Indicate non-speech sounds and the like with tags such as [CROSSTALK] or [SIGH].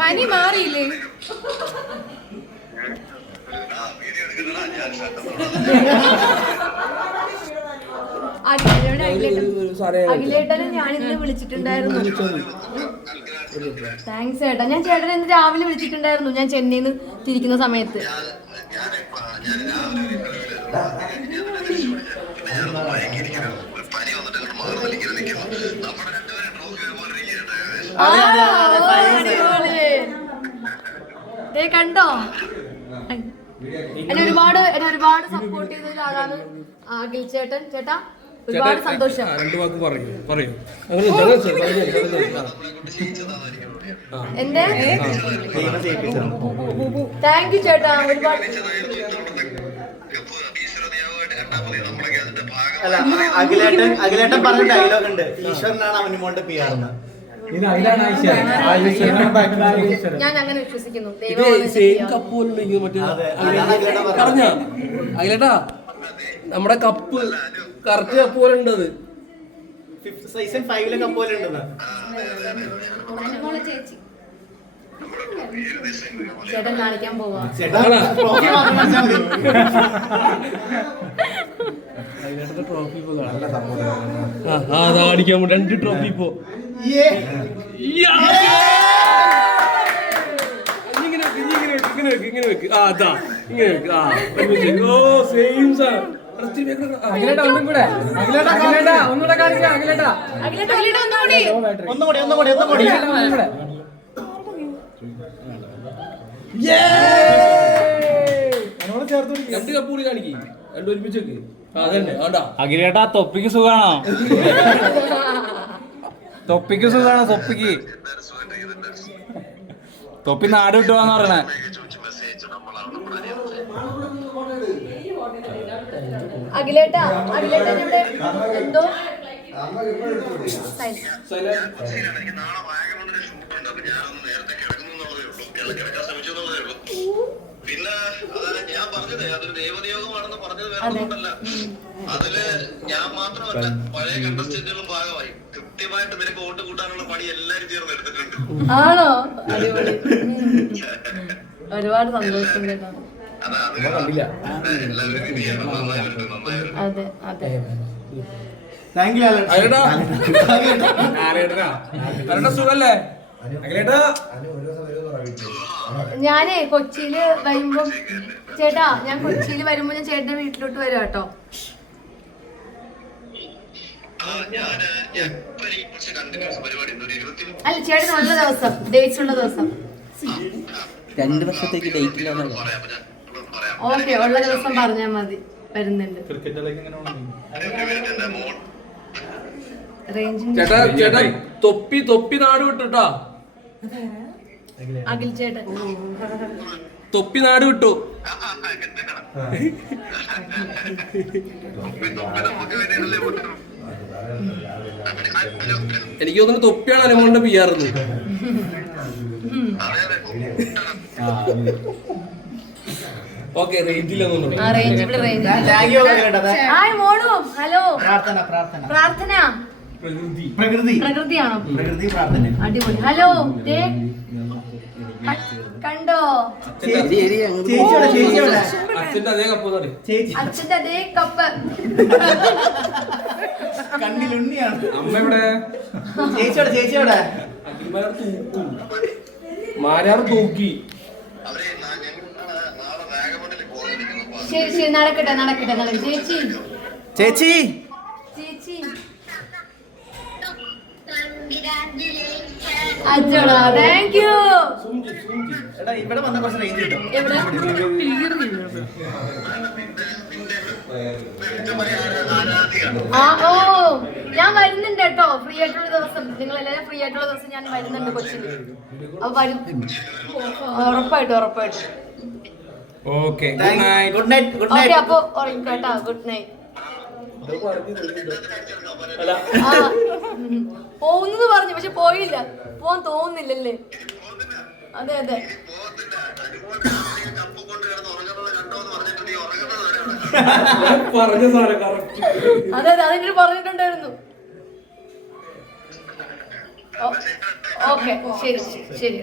പനി മാറിയില്ലേ? അഖിലേട്ടനെ ഞാൻ ഇന്ന് വിളിച്ചിട്ടുണ്ടായിരുന്നു. താങ്ക്സ് ചേട്ടാ. ഞാൻ ചേട്ടനെ ഇന്ന് രാവിലെ വിളിച്ചിട്ടുണ്ടായിരുന്നു. ഞാൻ ചെന്നൈന്ന് നിന്ന് തിരിക്കുന്ന സമയത്ത്. പനി വന്നിട്ട് അങ്ങോട്ട് മാറുന്നില്ല ഇങ്ങനെ നിൽക്കുന്നു. നമ്മുടെ രണ്ടുപേരും ട്രോഫി ദേ കണ്ടോ? എന്നെ ഒരുപാട് എന്നെ ഒരുപാട് സപ്പോർട്ട് ചെയ്ത ഒരാളാണ് അഖിൽ ചേട്ടൻ. ചേട്ടാ ഒരുപാട് സന്തോഷം. രണ്ട് വാക്ക് പറയൂ പറയൂ. എന്റെ താങ്ക് യു ചേട്ടാ. ഒരുപാട് അല്ല അഖിലേട്ടൻ അഖിലേട്ടൻ പറഞ്ഞ ഡയലോഗ് ഉണ്ട്. ഈശ്വരനാണ് അവന് മോണ്ട് പി ആർന്ന് ഞാൻ അങ്ങനെ വിശ്വസിക്കുന്നു. സെയിം മറ്റേ പറഞ്ഞ? അഖിലേട്ടാ നമ്മുടെ കപ്പ് കറക്റ്റ് കപ്പ് പോലെ ഉണ്ടത് ഫിഫ്ത് സീസൺ ഫൈവിലെ കപ്പ് പോലെ ചേട്ടൻ കാണിക്കാൻ പോവാ. ട്രോഫി ഇപ്പൊ ആ ആ, അതാ രണ്ട് ട്രോഫി ഇപ്പോ. യാ! ഇങ്ങനെ വെക്ക്, ഇങ്ങനെ വെക്ക്, ഇങ്ങനെ വെക്ക്, ഇങ്ങനെ വെക്ക്. ആ, അതാ, ഇങ്ങനെ വെക്ക്. ആ. ഓ, സെയിം സാധനം. കറക്റ്റ് വെക്കണം. ആ, അഖിലേട്ട ഒന്നും കൂടെ അഖിലേട്ട അഖിലേട്ട ഒന്നുകൂടെ കാണിക്കാം അഖിലേട്ട അഖിലേട്ട അഖിലേട്ട ഒന്നുകൂടി ഒന്നുകൂടി ഒന്നുകൂടി ഒന്നുകൂടി അഖിലേട്ട ഒന്നുകൂടെ എന്നോട് ചേർത്ത് പിടിക്ക്. രണ്ട് കപ്പ് കൂടി കാണിക്കും രണ്ട് ഒരുമിച്ച് അതന്നെ അഖിലേട്ടാ തൊപ്പിക്ക് സുഖാണോ [LAUGHS] തൊപ്പിക്ക് സുഖാണ് തൊപ്പിക്ക്. തൊപ്പി നാട് വിട്ടുവാന്ന് പറയണേ. അഖിലേട്ടാ അഖിലേട്ടൻ ഇവിടെ എന്തോ? നാളെ അപ്പൊ ഞാനൊന്ന് നേരത്തെ കിടക്കുന്നു എന്നുള്ളതേ ഉള്ളൂ കിടക്കാൻ ശ്രമിച്ചു എന്നുള്ളതേ ഉള്ളൂ. പിന്നെ ഞാൻ പറഞ്ഞത് അതൊരു ദൈവനിയോഗമാണെന്ന് പറഞ്ഞത് വേറെ ഒന്നുമല്ല. അതിൽ ഞാൻ മാത്രമല്ല പഴയ കണ്ടസ്റ്റന്റുകളും ഭാഗമായി. കൃത്യമായിട്ട് നിനക്ക് വോട്ട് കൂട്ടാനുള്ള പണി എല്ലാരും ചേർന്ന് എടുത്തിട്ടുണ്ട്. ആണോ? ഒരുപാട് സന്തോഷം കേട്ടോ. അതാ അതെ സുഖല്ലേ? അഖിലേട്ടാ? ഞാനേ കൊച്ചിയിൽ വരുമ്പോ ചേട്ടാ ഞാൻ കൊച്ചിയിൽ വരുമ്പോ ഞാൻ ചേട്ടന്റെ വീട്ടിലോട്ട് വരാം കേട്ടോ. അല്ല ചേട്ടൻ ഉള്ള ദിവസം ഡേറ്റ്സ് ഉള്ള ദിവസം. രണ്ട് വർഷത്തേക്ക് ഡേറ്റ് ഓക്കെ ഉള്ള ദിവസം പറഞ്ഞാൽ മതി വരുന്നുണ്ട്. ചേട്ടാ ചേട്ടാ തൊപ്പി തൊപ്പി നാട് വിട്ടുട്ടാ. അഖിൽ ചേട്ടൻ തൊപ്പി നാട് വിട്ടു. എനിക്ക് തോന്നുന്നു തൊപ്പിയാണ് അനുമോളിന്റെ പി ആർ എന്ന് അതെ അതെ ഓക്കെ റേഞ്ചില്ലെന്നു ആ റേഞ്ച് ഇവിടെ റേഞ്ച് താങ്ക് യു അഖിലേട്ടാ ഹായ് മോളു ഹലോ. പ്രാർത്ഥന പ്രാർത്ഥന. പ്രാർത്ഥന. പ്രകൃതി. പ്രകൃതി. പ്രകൃതിയാണോ? പ്രകൃതി പ്രാർത്ഥന. അടിപൊളി. ഹലോ കണ്ടോ? അച്ഛന്റെ അതേ കപ്പ് പറയും അച്ഛന്റെ അതേ കപ്പ്. കണ്ണിലുണ്ണിയാണ്. അമ്മ ഇവിടെ ചേച്ചിയോടെ ചേച്ചിയോടെ. അഖിൽമാരാർ തൂക്കും. മാരാർ തൂക്കി. ശരി ശരി നടക്കട്ടെ നടക്കട്ടെ നടക്കട്ടെ. ചേച്ചി. ചേച്ചി. ചേച്ചി. അച്ചോടാ താങ്ക് യു എടാ ഇവിടെ വന്ന കുറച്ച് റേഞ്ച് കിട്ടും. ആ ഓ ഞാൻ വരുന്നുണ്ട് കേട്ടോ. ഫ്രീ ആയിട്ടുള്ള ദിവസം. നിങ്ങൾ എല്ലാവരും ഫ്രീ ആയിട്ടുള്ള ദിവസം ഞാൻ വരുന്നുണ്ട് കൊച്ചിയിൽ അപ്പൊ വരും. ഉറപ്പായിട്ടും ഉറപ്പായിട്ടും. Okay good night good night good okay night അപ്പൊ കേട്ടോ. Good night. പോകുന്നത് പറഞ്ഞു പക്ഷെ പോയില്ല. പോവാൻ തോന്നുന്നില്ലല്ലേ? അതെ അതെ. അതെ അതെ. അതിനോട് പറഞ്ഞിട്ടുണ്ടായിരുന്നു. ഓക്കെ. ശരി ശരി ശരി.